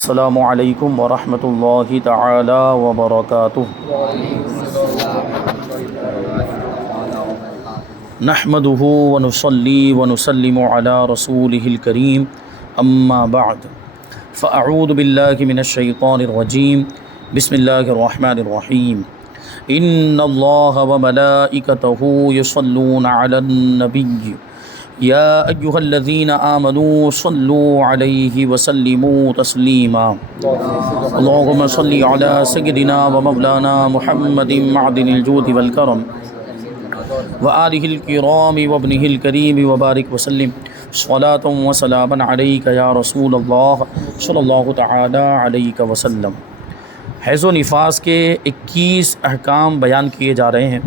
السلام علیکم ورحمۃ اللہ تعالی وبرکاتہ۔ نحمده ونصلي ونسلم على رسوله الكريم اما بعد فاعوذ باللہ من الشیطان الرجیم بسم اللہ الرحمن الرحیم ان اللہ وملائکتہ یصلون علی النبی یا ایہا الذین آمنوا صلوا علیہ وسلموا تسلیما اللہم صلی علی سیدنا ومولانا محمد معدن الجود والکرم وآلہ الکرام وابنہ الکریم وبارک وسلم صلاۃ وسلاما علیک یا رسول اللہ صلی اللہ تعالی علیہ وسلم۔ حیض و نفاس کے 21 احکام بیان کیے جا رہے ہیں،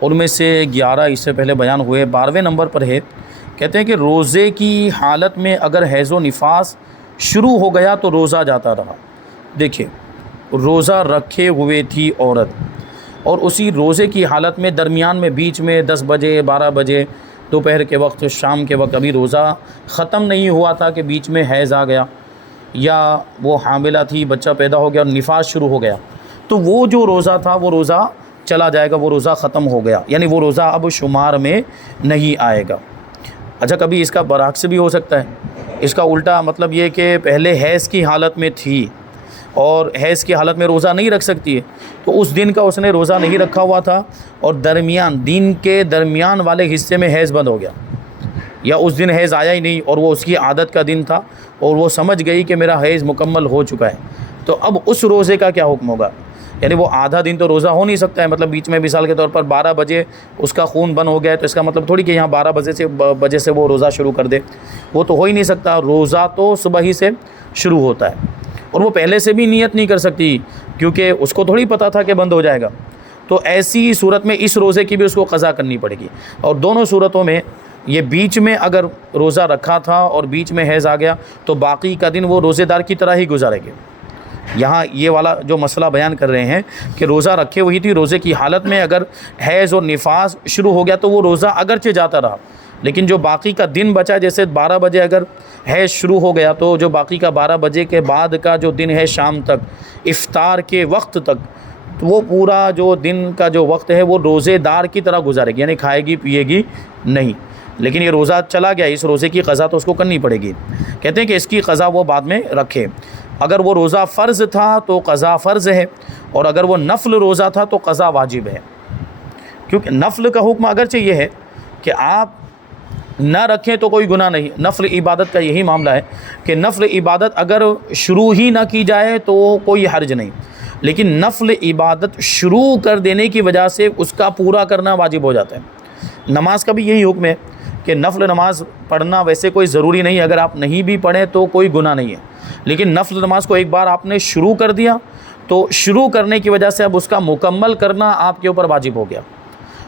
ان میں سے 11 اس سے پہلے بیان ہوئے، 12ویں نمبر پر ہے، کہتے ہیں کہ روزے کی حالت میں اگر حیض و نفاس شروع ہو گیا تو روزہ جاتا رہا۔ دیکھیں، روزہ رکھے ہوئے تھی عورت، اور اسی روزے کی حالت میں درمیان میں بیچ میں 10 بجے 12 بجے دوپہر کے وقت شام کے وقت ابھی روزہ ختم نہیں ہوا تھا کہ بیچ میں حیض آ گیا، یا وہ حاملہ تھی، بچہ پیدا ہو گیا اور نفاس شروع ہو گیا، تو وہ جو روزہ تھا وہ روزہ چلا جائے گا، وہ روزہ ختم ہو گیا، یعنی وہ روزہ اب شمار میں نہیں آئے گا۔ اچھا، کبھی اس کا برعکس بھی ہو سکتا ہے، اس کا الٹا مطلب یہ کہ پہلے حیض کی حالت میں تھی اور حیض کی حالت میں روزہ نہیں رکھ سکتی ہے، تو اس دن کا اس نے روزہ نہیں رکھا ہوا تھا اور دن کے درمیان والے حصے میں حیض بند ہو گیا، یا اس دن حیض آیا ہی نہیں اور وہ اس کی عادت کا دن تھا اور وہ سمجھ گئی کہ میرا حیض مکمل ہو چکا ہے، تو اب اس روزے کا کیا حکم ہوگا؟ یعنی وہ آدھا دن تو روزہ ہو نہیں سکتا ہے، مطلب بیچ میں مثال کے طور پر 12 بجے اس کا خون بند ہو گیا ہے، تو اس کا مطلب تھوڑی کہ یہاں 12 بجے سے وہ روزہ شروع کر دے، وہ تو ہو ہی نہیں سکتا۔ روزہ تو صبح ہی سے شروع ہوتا ہے، اور وہ پہلے سے بھی نیت نہیں کر سکتی کیونکہ اس کو تھوڑی پتہ تھا کہ بند ہو جائے گا، تو ایسی صورت میں اس روزے کی بھی اس کو قضا کرنی پڑے گی۔ اور دونوں صورتوں میں یہ بیچ میں اگر روزہ رکھا تھا اور بیچ میں حیض آ گیا تو باقی کا دن وہ روزے دار کی طرح ہی گزارے گے۔ یہاں یہ والا جو مسئلہ بیان کر رہے ہیں کہ روزہ رکھے ہوئی تھی، روزے کی حالت میں اگر حیض اور نفاس شروع ہو گیا تو وہ روزہ اگرچہ جاتا رہا، لیکن جو باقی کا دن بچا، جیسے 12 بجے اگر حیض شروع ہو گیا تو جو باقی کا 12 بجے کے بعد کا جو دن ہے شام تک، افطار کے وقت تک، تو وہ پورا جو دن کا جو وقت ہے وہ روزے دار کی طرح گزارے گی، یعنی کھائے گی پیے گی نہیں، لیکن یہ روزہ چلا گیا، اس روزے کی قضا تو اس کو کرنی پڑے گی۔ کہتے ہیں کہ اس کی قضا وہ بعد میں رکھے۔ اگر وہ روزہ فرض تھا تو قضا فرض ہے، اور اگر وہ نفل روزہ تھا تو قضا واجب ہے، کیونکہ نفل کا حکم اگرچہ یہ ہے کہ آپ نہ رکھیں تو کوئی گناہ نہیں۔ نفل عبادت کا یہی معاملہ ہے کہ نفل عبادت اگر شروع ہی نہ کی جائے تو کوئی حرج نہیں، لیکن نفل عبادت شروع کر دینے کی وجہ سے اس کا پورا کرنا واجب ہو جاتا ہے۔ نماز کا بھی یہی حکم ہے کہ نفل نماز پڑھنا ویسے کوئی ضروری نہیں، اگر آپ نہیں بھی پڑھیں تو کوئی گناہ نہیں ہے، لیکن نفل نماز کو ایک بار آپ نے شروع کر دیا تو شروع کرنے کی وجہ سے اب اس کا مکمل کرنا آپ کے اوپر واجب ہو گیا۔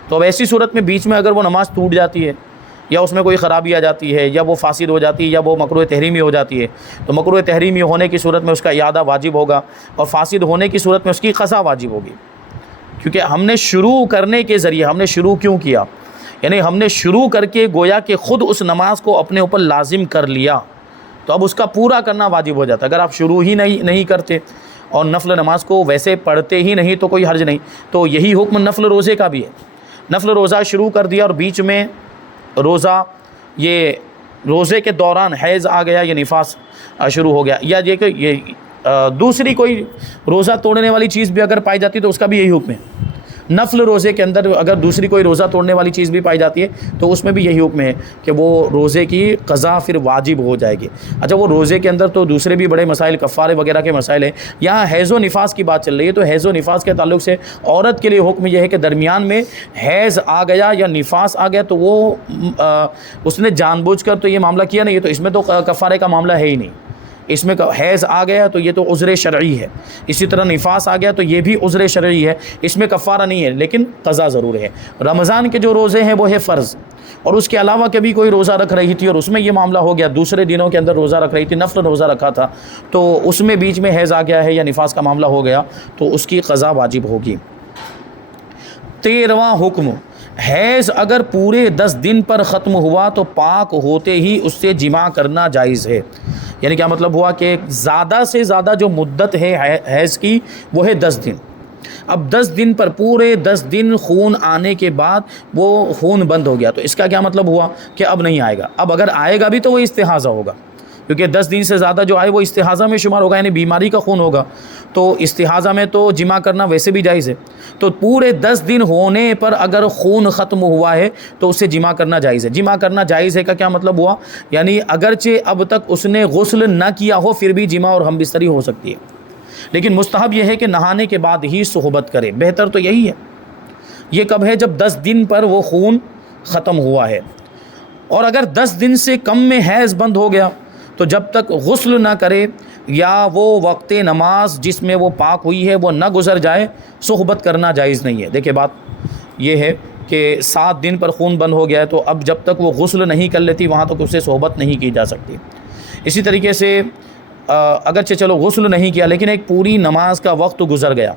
تو اب ایسی صورت میں بیچ میں اگر وہ نماز ٹوٹ جاتی ہے، یا اس میں کوئی خرابی آ جاتی ہے، یا وہ فاسد ہو جاتی ہے، یا وہ مکروہ تحریمی ہو جاتی ہے، تو مکروہ تحریمی ہونے کی صورت میں اس کا اعادہ واجب ہوگا، اور فاسد ہونے کی صورت میں اس کی قضا واجب ہوگی، کیونکہ ہم نے شروع کرنے کے ذریعے ہم نے شروع کیوں کیا، یعنی ہم نے شروع کر کے گویا کہ خود اس نماز کو اپنے اوپر لازم کر لیا، تو اب اس کا پورا کرنا واجب ہو جاتا ہے۔ اگر آپ شروع ہی نہیں کرتے اور نفل نماز کو ویسے پڑھتے ہی نہیں تو کوئی حرج نہیں، تو یہی حکم نفل روزے کا بھی ہے۔ نفل روزہ شروع کر دیا اور بیچ میں روزہ، یہ روزے کے دوران حیض آ گیا یا نفاس شروع ہو گیا، یا یہ کہ یہ دوسری کوئی روزہ توڑنے والی چیز بھی اگر پائی جاتی تو اس کا بھی یہی حکم ہے۔ نفل روزے کے اندر اگر دوسری کوئی روزہ توڑنے والی چیز بھی پائی جاتی ہے تو اس میں بھی یہی حکم ہے کہ وہ روزے کی قضا پھر واجب ہو جائے گی۔ اچھا، وہ روزے کے اندر تو دوسرے بھی بڑے مسائل، کفارے وغیرہ کے مسائل ہیں، یہاں حیض و نفاس کی بات چل رہی ہے، تو حیض و نفاس کے تعلق سے عورت کے لیے حکم یہ ہے کہ درمیان میں حیض آ گیا یا نفاس آ گیا تو وہ اس نے جان بوجھ کر تو یہ معاملہ کیا نہیں ہے، تو اس میں تو کفارے کا معاملہ ہے ہی نہیں۔ اس میں حیض آ گیا تو یہ تو عذر شرعی ہے، اسی طرح نفاس آ گیا تو یہ بھی عذر شرعی ہے، اس میں کفارہ نہیں ہے، لیکن قضا ضرور ہے۔ رمضان کے جو روزے ہیں وہ ہے فرض، اور اس کے علاوہ کبھی کوئی روزہ رکھ رہی تھی اور اس میں یہ معاملہ ہو گیا، دوسرے دنوں کے اندر روزہ رکھ رہی تھی، نفل روزہ رکھا تھا، تو اس میں بیچ میں حیض آ گیا ہے یا نفاس کا معاملہ ہو گیا تو اس کی قضا واجب ہوگی۔ 13واں حکم، حیض اگر پورے 10 دن پر ختم ہوا تو پاک ہوتے ہی اس سے جماع کرنا جائز ہے، یعنی کیا مطلب ہوا کہ زیادہ سے زیادہ جو مدت ہے حیض کی وہ ہے 10 دن. اب 10 دن پر پورے 10 دن خون آنے کے بعد وہ خون بند ہو گیا, تو اس کا کیا مطلب ہوا کہ اب نہیں آئے گا. اب اگر آئے گا بھی تو وہ استحاضہ ہوگا, کیونکہ 10 دن سے زیادہ جو آئے وہ استحاضہ میں شمار ہوگا, یعنی بیماری کا خون ہوگا. تو استحاضہ میں تو جمع کرنا ویسے بھی جائز ہے, تو پورے 10 دن ہونے پر اگر خون ختم ہوا ہے تو اسے جمع کرنا جائز ہے. جمع کرنا جائز ہے کا کیا مطلب ہوا, یعنی اگرچہ اب تک اس نے غسل نہ کیا ہو پھر بھی جمع اور ہم بستری ہو سکتی ہے, لیکن مستحب یہ ہے کہ نہانے کے بعد ہی صحبت کرے. بہتر تو یہی ہے. یہ کب ہے, جب 10 دن پر وہ خون ختم ہوا ہے. اور اگر 10 دن سے کم میں حیض بند ہو گیا تو جب تک غسل نہ کرے یا وہ وقت نماز جس میں وہ پاک ہوئی ہے وہ نہ گزر جائے, صحبت کرنا جائز نہیں ہے. دیکھیں بات یہ ہے کہ 7 دن پر خون بند ہو گیا ہے تو اب جب تک وہ غسل نہیں کر لیتی وہاں تک اس سے صحبت نہیں کی جا سکتی. اسی طریقے سے اگرچہ چلو غسل نہیں کیا لیکن ایک پوری نماز کا وقت گزر گیا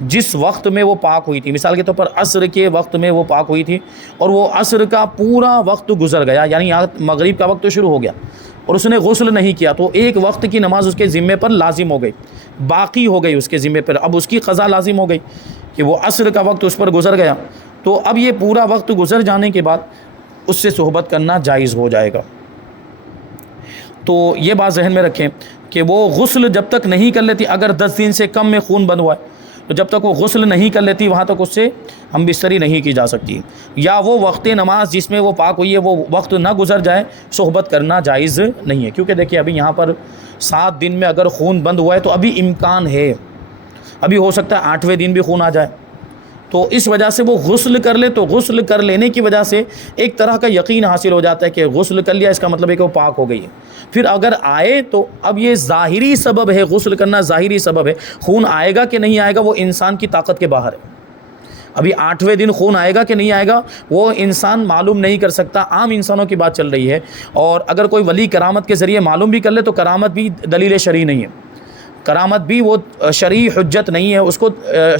جس وقت میں وہ پاک ہوئی تھی, مثال کے طور پر عصر کے وقت میں وہ پاک ہوئی تھی اور وہ عصر کا پورا وقت گزر گیا, یعنی مغرب کا وقت شروع ہو گیا اور اس نے غسل نہیں کیا, تو ایک وقت کی نماز اس کے ذمے پر لازم ہو گئی, باقی ہو گئی اس کے ذمے پر. اب اس کی قضا لازم ہو گئی کہ وہ عصر کا وقت اس پر گزر گیا, تو اب یہ پورا وقت گزر جانے کے بعد اس سے صحبت کرنا جائز ہو جائے گا. تو یہ بات ذہن میں رکھیں کہ وہ غسل جب تک نہیں کر لیتی, اگر 10 دن سے کم میں خون بند ہوا ہے تو جب تک وہ غسل نہیں کر لیتی وہاں تک اس سے ہم بستری نہیں کی جا سکتی, یا وہ وقت نماز جس میں وہ پاک ہوئی ہے وہ وقت نہ گزر جائے صحبت کرنا جائز نہیں ہے. کیونکہ دیکھیے ابھی یہاں پر 7 دن میں اگر خون بند ہوا ہے تو ابھی امکان ہے, ابھی ہو سکتا ہے 8ویں دن بھی خون آ جائے, تو اس وجہ سے وہ غسل کر لے, تو غسل کر لینے کی وجہ سے ایک طرح کا یقین حاصل ہو جاتا ہے کہ غسل کر لیا, اس کا مطلب ہے کہ وہ پاک ہو گئی ہے. پھر اگر آئے تو اب یہ ظاہری سبب ہے, غسل کرنا ظاہری سبب ہے, خون آئے گا کہ نہیں آئے گا وہ انسان کی طاقت کے باہر ہے. ابھی 8ویں دن خون آئے گا کہ نہیں آئے گا وہ انسان معلوم نہیں کر سکتا, عام انسانوں کی بات چل رہی ہے. اور اگر کوئی ولی کرامت کے ذریعے معلوم بھی کر لے تو کرامت بھی دلیل شرعی نہیں ہے, کرامت بھی وہ شرعی حجت نہیں ہے, اس کو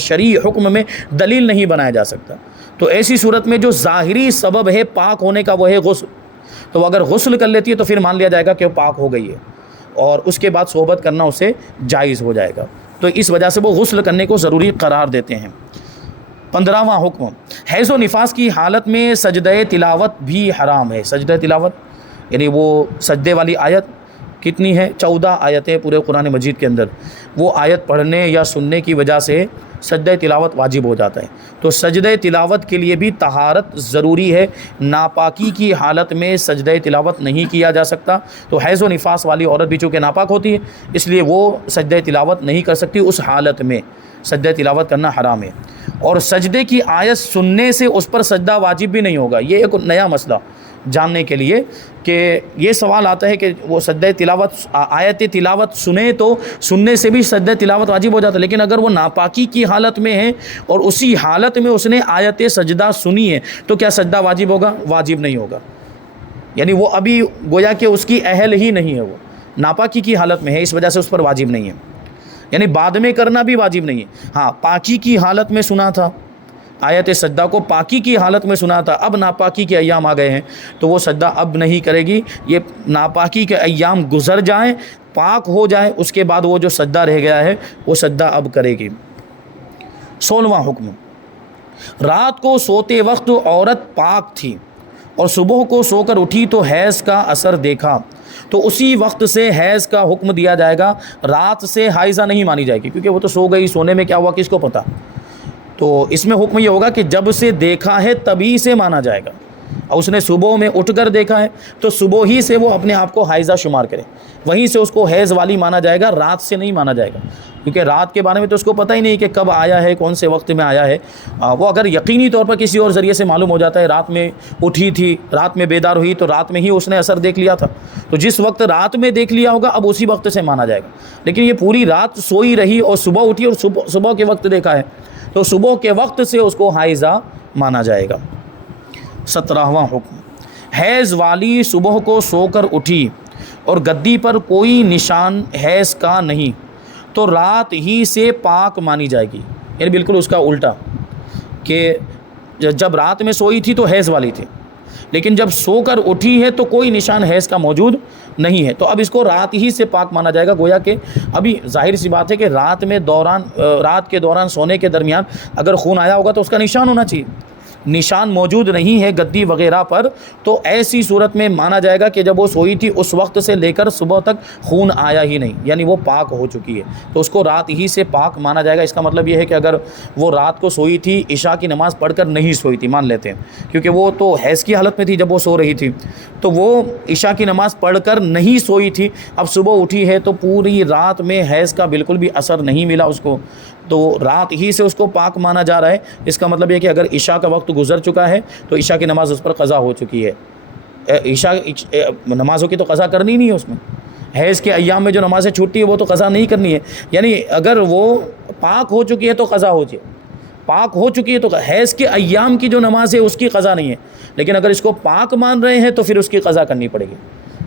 شرعی حکم میں دلیل نہیں بنایا جا سکتا. تو ایسی صورت میں جو ظاہری سبب ہے پاک ہونے کا وہ ہے غسل, تو وہ اگر غسل کر لیتی ہے تو پھر مان لیا جائے گا کہ وہ پاک ہو گئی ہے اور اس کے بعد صحبت کرنا اسے جائز ہو جائے گا. تو اس وجہ سے وہ غسل کرنے کو ضروری قرار دیتے ہیں. 15واں حکم, حیض و نفاس کی حالت میں سجدہ تلاوت بھی حرام ہے. سجدہ تلاوت یعنی وہ سجدے والی آیت کتنی ہے, 14 آیتیں پورے قرآن مجید کے اندر, وہ آیت پڑھنے یا سننے کی وجہ سے سجدہ تلاوت واجب ہو جاتا ہے. تو سجدہ تلاوت کے لیے بھی طہارت ضروری ہے, ناپاکی کی حالت میں سجدہ تلاوت نہیں کیا جا سکتا. تو حیض و نفاس والی عورت بھی چونکہ ناپاک ہوتی ہے اس لیے وہ سجدہ تلاوت نہیں کر سکتی, اس حالت میں سجدہ تلاوت کرنا حرام ہے. اور سجدے کی آیت سننے سے اس پر سجدہ واجب بھی نہیں ہوگا. یہ ایک نیا مسئلہ جاننے کے لیے کہ یہ سوال آتا ہے کہ وہ سجدہ تلاوت آیت تلاوت سنے تو سننے سے بھی سجدہ تلاوت واجب ہو جاتا ہے, لیکن اگر وہ ناپاکی کی حالت میں ہے اور اسی حالت میں اس نے آیت سجدہ سنی ہے تو کیا سجدہ واجب ہوگا؟ واجب نہیں ہوگا. یعنی وہ ابھی گویا کہ اس کی اہل ہی نہیں ہے, وہ ناپاکی کی حالت میں ہے, اس وجہ سے اس پر واجب نہیں ہے. یعنی بعد میں کرنا بھی واجب نہیں ہے. ہاں پاکی کی حالت میں سنا تھا, آیت سجدہ کو پاکی کی حالت میں سنا تھا, اب ناپاکی کے ایام آ گئے ہیں تو وہ سجدہ اب نہیں کرے گی. یہ ناپاکی کے ایام گزر جائیں, پاک ہو جائے, اس کے بعد وہ جو سجدہ رہ گیا ہے وہ سجدہ اب کرے گی. 16واں حکم, رات کو سوتے وقت عورت پاک تھی اور صبح کو سو کر اٹھی تو حیض کا اثر دیکھا تو اسی وقت سے حیض کا حکم دیا جائے گا. رات سے حائضہ نہیں مانی جائے گی کیونکہ وہ تو سو گئی, سونے میں کیا ہوا کس کو پتہ. تو اس میں حکم یہ ہوگا کہ جب سے دیکھا ہے تبھی سے مانا جائے گا. اور اس نے صبح میں اٹھ کر دیکھا ہے تو صبح ہی سے وہ اپنے آپ کو حائضہ شمار کرے, وہیں سے اس کو حیض والی مانا جائے گا, رات سے نہیں مانا جائے گا. کیونکہ رات کے بارے میں تو اس کو پتہ ہی نہیں کہ کب آیا ہے, کون سے وقت میں آیا ہے. وہ اگر یقینی طور پر کسی اور ذریعے سے معلوم ہو جاتا ہے رات میں اٹھی تھی, رات میں بیدار ہوئی تو رات میں ہی اس نے اثر دیکھ لیا تھا, تو جس وقت رات میں دیکھ لیا ہوگا اب اسی وقت سے مانا جائے گا. لیکن یہ پوری رات سوئی رہی اور صبح اٹھی اور صبح کے وقت دیکھا ہے تو صبح کے وقت سے اس کو حائضہ مانا جائے گا. 17واں حکم, حیض والی صبح کو سو کر اٹھی اور گدی پر کوئی نشان حیض کا نہیں تو رات ہی سے پاک مانی جائے گی. یعنی بالکل اس کا الٹا کہ جب رات میں سوئی تھی تو حیض والی تھی, لیکن جب سو کر اٹھی ہے تو کوئی نشان حیض کا موجود نہیں ہے، تو اب اس کو رات ہی سے پاک مانا جائے گا۔ گویا کہ ابھی ظاہر سی بات ہے کہ رات کے دوران سونے کے درمیان اگر خون آیا ہوگا تو اس کا نشان ہونا چاہیے، نشان موجود نہیں ہے گدی وغیرہ پر، تو ایسی صورت میں مانا جائے گا کہ جب وہ سوئی تھی اس وقت سے لے کر صبح تک خون آیا ہی نہیں، یعنی وہ پاک ہو چکی ہے، تو اس کو رات ہی سے پاک مانا جائے گا۔ اس کا مطلب یہ ہے کہ اگر وہ رات کو سوئی تھی، عشاء کی نماز پڑھ کر نہیں سوئی تھی، مان لیتے ہیں کیونکہ وہ تو حیض کی حالت میں تھی جب وہ سو رہی تھی، تو وہ عشاء کی نماز پڑھ کر نہیں سوئی تھی، اب صبح اٹھی ہے تو پوری رات میں حیض کا بالکل بھی اثر نہیں ملا اس کو، تو رات ہی سے اس کو پاک مانا جا رہا ہے۔ اس کا مطلب یہ کہ اگر عشاء کا وقت گزر چکا ہے تو عشاء کی نماز اس پر قضا ہو چکی ہے۔ عشاء نمازوں کی تو قضا کرنی نہیں ہے، اس میں حیض کے ایام میں جو نمازیں چھوٹی ہے وہ تو قضا نہیں کرنی ہے، یعنی اگر وہ پاک ہو چکی ہے تو قضا ہو جائے، پاک ہو چکی ہے تو حیض کے ایام کی جو نماز ہے اس کی قضا نہیں ہے، لیکن اگر اس کو پاک مان رہے ہیں تو پھر اس کی قضا کرنی پڑے گی،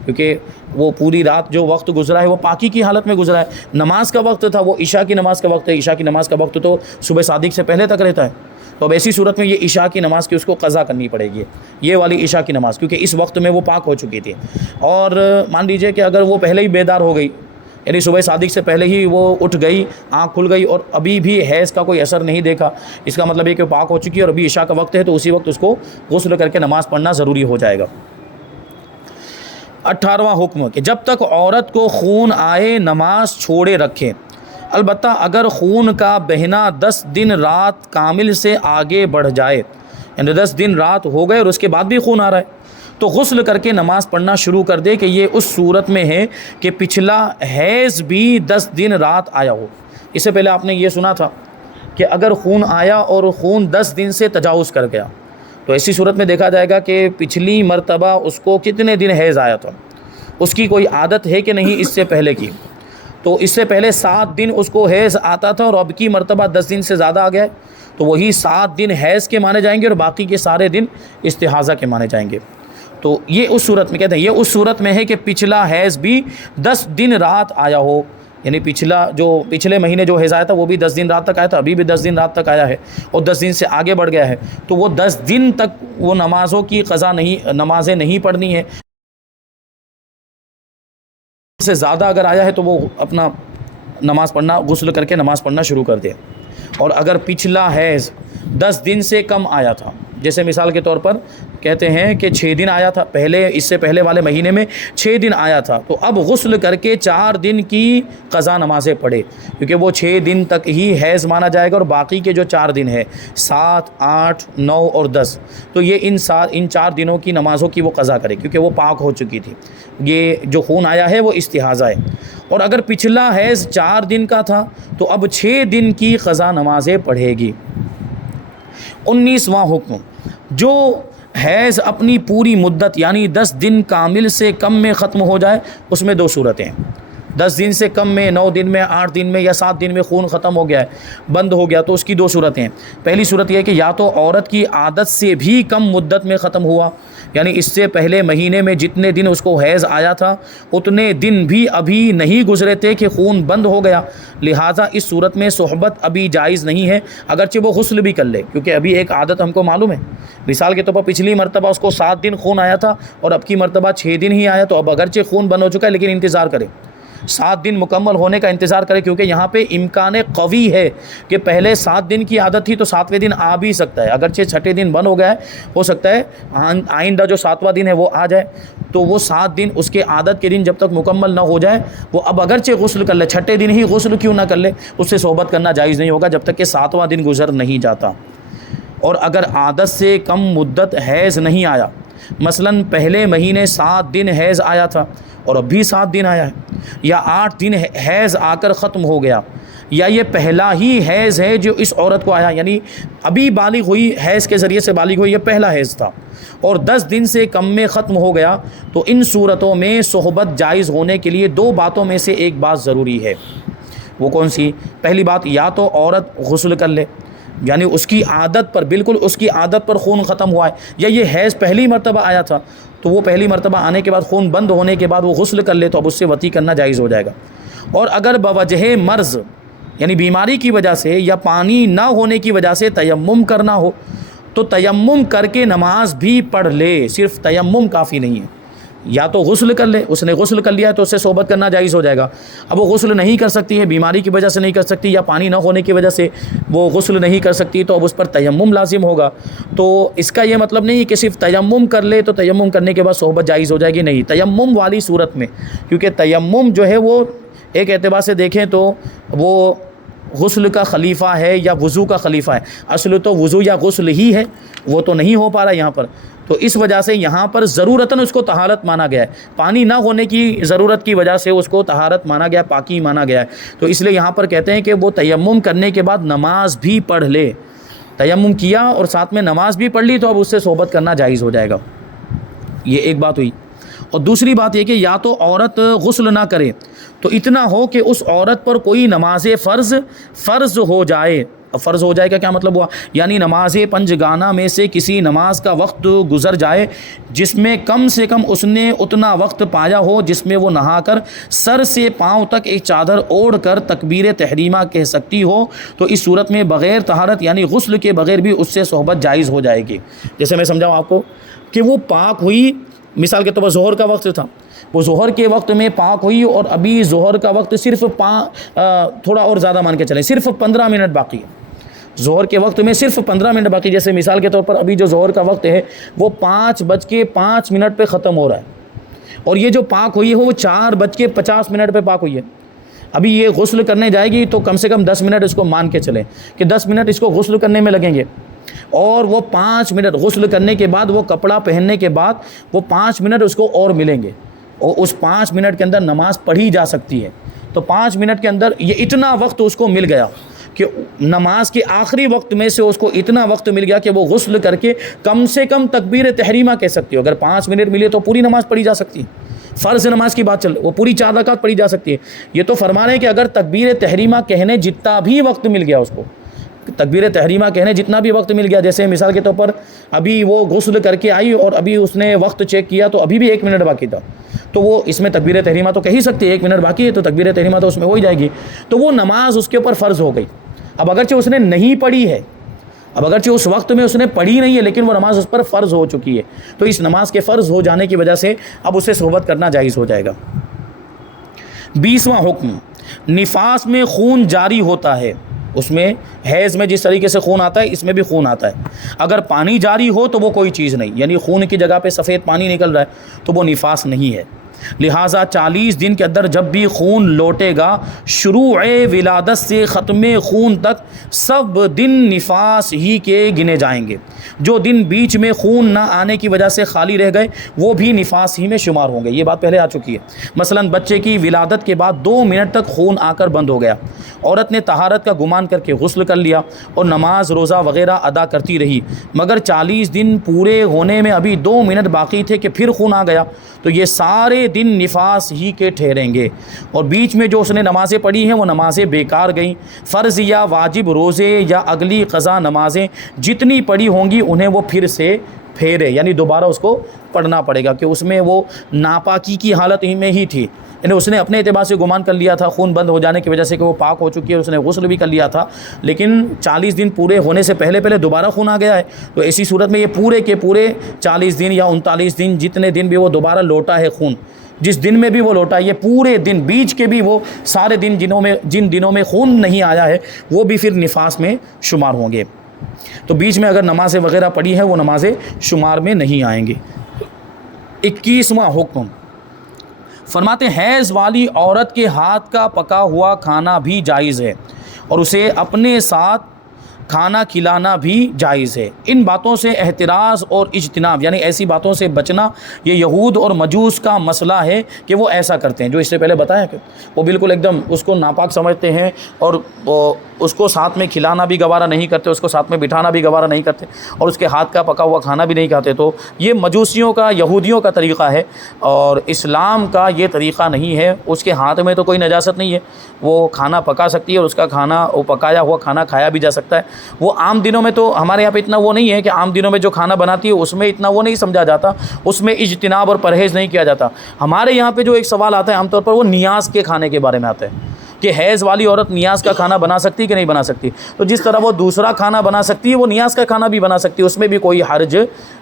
کیونکہ وہ پوری رات جو وقت گزرا ہے وہ پاکی کی حالت میں گزرا ہے۔ نماز کا وقت تھا وہ عشاء کی نماز کا وقت ہے، عشاء کی نماز کا وقت تو صبح صادق سے پہلے تک رہتا ہے، تو اب ایسی صورت میں یہ عشاء کی نماز کی اس کو قضا کرنی پڑے گی، یہ والی عشاء کی نماز، کیونکہ اس وقت میں وہ پاک ہو چکی تھی۔ اور مان لیجئے کہ اگر وہ پہلے ہی بیدار ہو گئی، یعنی صبح صادق سے پہلے ہی وہ اٹھ گئی، آنکھ کھل گئی اور ابھی بھی حیض کا کوئی اثر نہیں دیکھا، اس کا مطلب یہ کہ پاک ہو چکی ہے اور ابھی عشاء کا وقت ہے، تو اسی وقت اس کو غسل کر کے نماز پڑھنا ضروری ہو جائے گا۔ 18واں حکم کہ جب تک عورت کو خون آئے نماز چھوڑے رکھے، البتہ اگر خون کا بہنا 10 دن رات کامل سے آگے بڑھ جائے، یعنی 10 دن رات ہو گئے اور اس کے بعد بھی خون آ رہا ہے، تو غسل کر کے نماز پڑھنا شروع کر دے، کہ یہ اس صورت میں ہے کہ پچھلا حیض بھی 10 دن رات آیا ہو۔ اس سے پہلے آپ نے یہ سنا تھا کہ اگر خون آیا اور خون 10 دن سے تجاوز کر گیا تو ایسی صورت میں دیکھا جائے گا کہ پچھلی مرتبہ اس کو کتنے دن حیض آیا تھا، اس کی کوئی عادت ہے کہ نہیں اس سے پہلے کی، تو اس سے پہلے 7 دن اس کو حیض آتا تھا اور اب کی مرتبہ 10 دن سے زیادہ آ گیا ہے، تو وہی 7 دن حیض کے مانے جائیں گے اور باقی کے سارے دن استحاضہ کے مانے جائیں گے۔ تو یہ اس صورت میں کہتے ہیں، یہ اس صورت میں ہے کہ پچھلا حیض بھی 10 دن رات آیا ہو، یعنی پچھلے مہینے جو حیض آیا تھا وہ بھی 10 دن رات تک آیا تھا، ابھی بھی 10 دن رات تک آیا ہے اور 10 دن سے آگے بڑھ گیا ہے، تو وہ 10 دن تک وہ نمازوں کی قضا نہیں، نمازیں نہیں پڑھنی ہے، سے زیادہ اگر آیا ہے تو وہ اپنا نماز پڑھنا، غسل کر کے نماز پڑھنا شروع کر دے۔ اور اگر پچھلا حیض 10 دن سے کم آیا تھا، جیسے مثال کے طور پر کہتے ہیں کہ 6 دن آیا تھا پہلے، اس سے پہلے والے مہینے میں 6 دن آیا تھا، تو اب غسل کر کے 4 دن کی قضا نمازیں پڑھے، کیونکہ وہ 6 دن تک ہی حیض مانا جائے گا اور باقی کے جو 4 دن ہے 7، 8، 9 اور 10، تو یہ ان 4 دنوں کی نمازوں کی وہ قضا کرے، کیونکہ وہ پاک ہو چکی تھی، یہ جو خون آیا ہے وہ استحاضہ ہے۔ اور اگر پچھلا حیض 4 دن کا تھا تو اب 6 دن کی قضا نمازیں پڑھے گی۔ 19واں حکم، جو حیض اپنی پوری مدت یعنی 10 دن کامل سے کم میں ختم ہو جائے، اس میں 2 صورتیں، 10 دن سے کم میں، 9 دن میں، 8 دن میں یا 7 دن میں خون ختم ہو گیا ہے، بند ہو گیا، تو اس کی 2 صورتیں ہیں۔ پہلی صورت یہ ہے کہ یا تو عورت کی عادت سے بھی کم مدت میں ختم ہوا، یعنی اس سے پہلے مہینے میں جتنے دن اس کو حیض آیا تھا اتنے دن بھی ابھی نہیں گزرے تھے کہ خون بند ہو گیا، لہٰذا اس صورت میں صحبت ابھی جائز نہیں ہے، اگرچہ وہ غسل بھی کر لے، کیونکہ ابھی ایک عادت ہم کو معلوم ہے۔ مثال کے طور پر پچھلی مرتبہ اس کو 7 دن خون آیا تھا اور اب کی مرتبہ 6 دن ہی آیا، تو اب اگرچہ خون بند ہو چکا ہے لیکن انتظار کرے، 7 دن مکمل ہونے کا انتظار کرے، کیونکہ یہاں پہ امکان قوی ہے کہ پہلے 7 دن کی عادت تھی تو 7ویں دن آ بھی سکتا ہے، اگرچہ 6ٹھے دن بند ہو گیا ہے، ہو سکتا ہے آئندہ جو 7واں دن ہے وہ آ جائے، تو وہ 7 دن اس کے عادت کے دن جب تک مکمل نہ ہو جائے وہ اب اگرچہ غسل کر لے، 6ٹھے دن ہی غسل کیوں نہ کر لے، اس سے صحبت کرنا جائز نہیں ہوگا جب تک کہ 7واں دن گزر نہیں جاتا۔ اور اگر عادت سے کم مدت حیض نہیں آیا، مثلا پہلے مہینے 7 دن حیض آیا تھا اور اب بھی 7 دن آیا ہے، یا 8 دن حیض آ کر ختم ہو گیا، یا یہ پہلا ہی حیض ہے جو اس عورت کو آیا، یعنی ابھی بالغ ہوئی، حیض کے ذریعے سے بالغ ہوئی، یہ پہلا حیض تھا اور 10 دن سے کم میں ختم ہو گیا، تو ان صورتوں میں صحبت جائز ہونے کے لیے 2 باتوں میں سے ایک بات ضروری ہے۔ وہ کون سی؟ پہلی بات، یا تو عورت غسل کر لے، یعنی اس کی عادت پر، بالکل اس کی عادت پر خون ختم ہوا ہے، یا یہ حیض پہلی مرتبہ آیا تھا تو وہ پہلی مرتبہ آنے کے بعد خون بند ہونے کے بعد وہ غسل کر لے تو اب اس سے وطی کرنا جائز ہو جائے گا۔ اور اگر بوجہ مرض یعنی بیماری کی وجہ سے یا پانی نہ ہونے کی وجہ سے تیمم کرنا ہو تو تیمم کر کے نماز بھی پڑھ لے، صرف تیمم کافی نہیں ہے، یا تو غسل کر لے، اس نے غسل کر لیا تو اس سے صحبت کرنا جائز ہو جائے گا۔ اب وہ غسل نہیں کر سکتی ہے، بیماری کی وجہ سے نہیں کر سکتی، یا پانی نہ ہونے کی وجہ سے وہ غسل نہیں کر سکتی، تو اب اس پر تیمم لازم ہوگا۔ تو اس کا یہ مطلب نہیں ہے کہ صرف تیمم کر لے تو تیمم کرنے کے بعد صحبت جائز ہو جائے گی، نہیں، تیمم والی صورت میں، کیونکہ تیمم جو ہے وہ ایک اعتبار سے دیکھیں تو وہ غسل کا خلیفہ ہے یا وضو کا خلیفہ ہے۔ اصل تو وضو یا غسل ہی ہے، وہ تو نہیں ہو پا رہا یہاں پر، تو اس وجہ سے یہاں پر ضرورتاً اس کو طہارت مانا گیا ہے، پانی نہ ہونے کی ضرورت کی وجہ سے اس کو طہارت مانا گیا، پاکی مانا گیا ہے۔ تو اس لیے یہاں پر کہتے ہیں کہ وہ تیمم کرنے کے بعد نماز بھی پڑھ لے، تیمم کیا اور ساتھ میں نماز بھی پڑھ لی تو اب اس سے صحبت کرنا جائز ہو جائے گا۔ یہ ایک بات ہوئی۔ اور دوسری بات یہ کہ یا تو عورت غسل نہ کرے تو اتنا ہو کہ اس عورت پر کوئی نماز فرض ہو جائے۔ فرض ہو جائے کا کیا مطلب ہوا؟ یعنی نماز پنجگانہ میں سے کسی نماز کا وقت گزر جائے جس میں کم سے کم اس نے اتنا وقت پایا ہو جس میں وہ نہا کر سر سے پاؤں تک ایک چادر اوڑھ کر تکبیر تحریمہ کہہ سکتی ہو، تو اس صورت میں بغیر طہارت یعنی غسل کے بغیر بھی اس سے صحبت جائز ہو جائے گی۔ جیسے میں سمجھاؤں آپ کو کہ وہ پاک ہوئی، مثال کے طور پر ظہر کا وقت تھا، وہ ظہر کے وقت میں پاک ہوئی اور ابھی ظہر کا وقت صرف تھوڑا اور زیادہ مان کے چلیں، صرف 15 منٹ باقی ہے، ظہر کے وقت میں صرف 15 منٹ باقی۔ جیسے مثال کے طور پر ابھی جو ظہر کا وقت ہے وہ 5:05 پہ ختم ہو رہا ہے، اور یہ جو پاک ہوئی ہے وہ 4:50 پہ پاک ہوئی ہے۔ ابھی یہ غسل کرنے جائے گی تو کم سے کم 10 منٹ اس کو مان کے چلیں کہ 10 منٹ اس کو غسل کرنے میں لگیں گے، اور وہ 5 منٹ غسل کرنے کے بعد، وہ کپڑا پہننے کے بعد وہ 5 منٹ اس کو اور ملیں گے، اور اس 5 منٹ کے اندر نماز پڑھی جا سکتی ہے۔ تو 5 منٹ کے اندر یہ اتنا وقت اس کو مل گیا کہ نماز کے آخری وقت میں سے اس کو اتنا وقت مل گیا کہ وہ غسل کر کے کم سے کم تکبیر تحریمہ کہہ سکتی ہو۔ اگر 5 منٹ ملے تو پوری نماز پڑھی جا سکتی ہے، فرض نماز کی بات چل وہ پوری 4 رکعت پڑھی جا سکتی ہے۔ یہ تو فرما رہے ہیں کہ اگر تکبیر تحریمہ کہنے جتنا بھی وقت مل گیا اس کو، تکبیر تحریمہ کہنے جتنا بھی وقت مل گیا، جیسے مثال کے طور پر ابھی وہ غسل کر کے آئی اور ابھی اس نے وقت چیک کیا تو ابھی بھی 1 منٹ باقی تھا، تو وہ اس میں تکبیر تحریمہ تو کہہ ہی سکتی ہے، 1 منٹ باقی ہے تو تکبیر تحریمہ تو اس میں ہو ہی جائے گی، تو وہ نماز اس کے اوپر فرض ہو گئی۔ اب اگرچہ اس نے نہیں پڑھی ہے، اب اگرچہ اس وقت میں اس نے پڑھی نہیں ہے، لیکن وہ نماز اس پر فرض ہو چکی ہے، تو اس نماز کے فرض ہو جانے کی وجہ سے اب اسے صحبت کرنا جائز ہو جائے گا۔ 20واں حکم، نفاس میں خون جاری ہوتا ہے، اس میں حیض میں جس طریقے سے خون آتا ہے اس میں بھی خون آتا ہے، اگر پانی جاری ہو تو وہ کوئی چیز نہیں، یعنی خون کی جگہ پہ سفید پانی نکل رہا ہے تو وہ نفاس نہیں ہے۔ لہٰذا 40 دن کے اندر جب بھی خون لوٹے گا، شروع ولادت سے ختم خون تک سب دن نفاس ہی کے گنے جائیں گے۔ جو دن بیچ میں خون نہ آنے کی وجہ سے خالی رہ گئے وہ بھی نفاس ہی میں شمار ہوں گے۔ یہ بات پہلے آ چکی ہے۔ مثلا بچے کی ولادت کے بعد 2 منٹ تک خون آ کر بند ہو گیا، عورت نے طہارت کا گمان کر کے غسل کر لیا اور نماز روزہ وغیرہ ادا کرتی رہی، مگر 40 دن پورے ہونے میں ابھی 2 منٹ باقی تھے کہ پھر خون آ گیا، تو یہ سارے دن نفاس ہی کے ٹھہریں گے، اور بیچ میں جو اس نے نمازیں پڑھی ہیں وہ نمازیں بیکار گئیں۔ فرض یا واجب روزے یا اگلی قضا نمازیں جتنی پڑھی ہوں گی انہیں وہ پھر سے پھیرے، یعنی دوبارہ اس کو پڑھنا پڑے گا، کہ اس میں وہ ناپاکی کی حالت میں ہی تھی، یعنی اس نے اپنے اعتبار سے گمان کر لیا تھا خون بند ہو جانے کی وجہ سے کہ وہ پاک ہو چکی ہے، اس نے غسل بھی کر لیا تھا، لیکن 40 دن پورے ہونے سے پہلے دوبارہ خون آ گیا ہے، تو ایسی صورت میں یہ پورے کے پورے 40 دن یا 39 دن جتنے دن بھی وہ دوبارہ لوٹا ہے خون، جس دن میں بھی وہ لوٹا ہے، یہ پورے دن بیچ کے بھی وہ سارے دن جن دنوں میں خون نہیں آیا ہے وہ بھی پھر نفاس میں شمار ہوں گے۔ تو بیچ میں اگر نمازیں وغیرہ پڑھی ہیں وہ نمازیں شمار میں نہیں آئیں گے۔ 21واں حکم، فرماتے ہیں حیض والی عورت کے ہاتھ کا پکا ہوا کھانا بھی جائز ہے اور اسے اپنے ساتھ کھانا کھلانا بھی جائز ہے۔ ان باتوں سے احتراز اور اجتناب، یعنی ایسی باتوں سے بچنا، یہ یہود اور مجوس کا مسئلہ ہے کہ وہ ایسا کرتے ہیں، جو اس سے پہلے بتایا کہ وہ بالکل ایک دم اس کو ناپاک سمجھتے ہیں اور اس کو ساتھ میں کھلانا بھی گوارا نہیں کرتے، اس کو ساتھ میں بٹھانا بھی گوارا نہیں کرتے، اور اس کے ہاتھ کا پکا ہوا کھانا بھی نہیں کھاتے۔ تو یہ مجوسیوں کا، یہودیوں کا طریقہ ہے، اور اسلام کا یہ طریقہ نہیں ہے۔ اس کے ہاتھ میں تو کوئی نجاست نہیں ہے، وہ کھانا پکا سکتی ہے اور اس کا کھانا، وہ پکایا ہوا کھانا کھایا بھی جا سکتا ہے۔ وہ عام دنوں میں تو ہمارے یہاں پہ اتنا وہ نہیں ہے کہ عام دنوں میں جو کھانا بناتی ہے اس میں اتنا وہ نہیں سمجھا جاتا، اس میں اجتناب اور پرہیز نہیں کیا جاتا۔ ہمارے یہاں پہ جو ایک سوال آتا ہے عام طور پر وہ نیاز کے کھانے کے بارے میں آتا ہے، کہ حیض والی عورت نیاز کا کھانا بنا سکتی کہ نہیں بنا سکتی، تو جس طرح وہ دوسرا کھانا بنا سکتی ہے وہ نیاز کا کھانا بھی بنا سکتی ہے، اس میں بھی کوئی حرج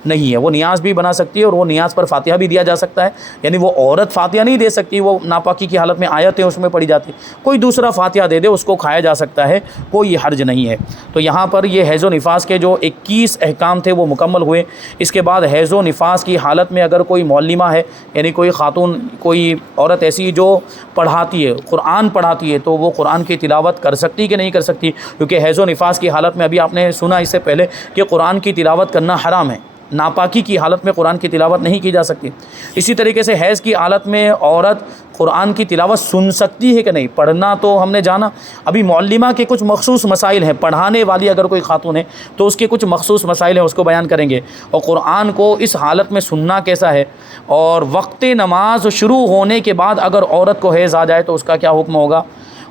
نہیں ہے، وہ نیاز بھی بنا سکتی ہے اور وہ نیاز پر فاتحہ بھی دیا جا سکتا ہے، یعنی وہ عورت فاتحہ نہیں دے سکتی، وہ ناپاکی کی حالت میں آیتیں اس میں پڑھی جاتی، کوئی دوسرا فاتحہ دے دے اس کو کھایا جا سکتا ہے، کوئی حرج نہیں ہے۔ تو یہاں پر یہ حیض و نفاس کے جو 21 احکام تھے وہ مکمل ہوئے۔ اس کے بعد حیض و نفاس کی حالت میں اگر کوئی معلمہ ہے، یعنی کوئی خاتون، کوئی عورت ایسی جو پڑھاتی ہے، قرآن پڑھاتی ہے، تو وہ قرآن کی تلاوت کر سکتی کہ نہیں کر سکتی، کیونکہ حیض و نفاس کی حالت میں ابھی آپ نے سنا اس سے پہلے کہ قرآن کی تلاوت کرنا حرام ہے، ناپاکی کی حالت میں قرآن کی تلاوت نہیں کی جا سکتی۔ اسی طریقے سے حیض کی حالت میں عورت قرآن کی تلاوت سن سکتی ہے کہ نہیں، پڑھنا تو ہم نے جانا، ابھی معلمہ کے کچھ مخصوص مسائل ہیں، پڑھانے والی اگر کوئی خاتون ہے تو اس کے کچھ مخصوص مسائل ہیں، اس کو بیان کریں گے، اور قرآن کو اس حالت میں سننا کیسا ہے، اور وقت نماز شروع ہونے کے بعد اگر عورت کو حیض آ جائے تو اس کا کیا حکم ہوگا،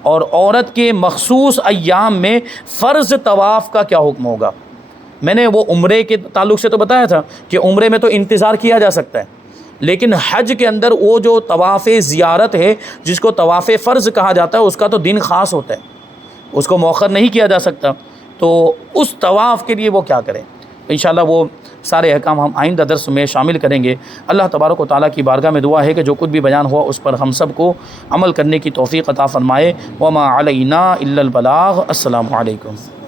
اور عورت کے مخصوص ایام میں فرض طواف کا کیا حکم ہوگا۔ میں نے وہ عمرے کے تعلق سے تو بتایا تھا کہ عمرے میں تو انتظار کیا جا سکتا ہے، لیکن حج کے اندر وہ جو طواف زیارت ہے جس کو طواف فرض کہا جاتا ہے، اس کا تو دن خاص ہوتا ہے، اس کو مؤخر نہیں کیا جا سکتا، تو اس طواف کے لیے وہ کیا کریں۔ انشاءاللہ وہ سارے احکام ہم آئندہ درس میں شامل کریں گے۔ اللہ تبارک و تعالیٰ کی بارگاہ میں دعا ہے کہ جو کچھ بھی بیان ہوا اس پر ہم سب کو عمل کرنے کی توفیق عطا فرمائے۔ وما علینا الا البلاغ۔ السلام علیکم۔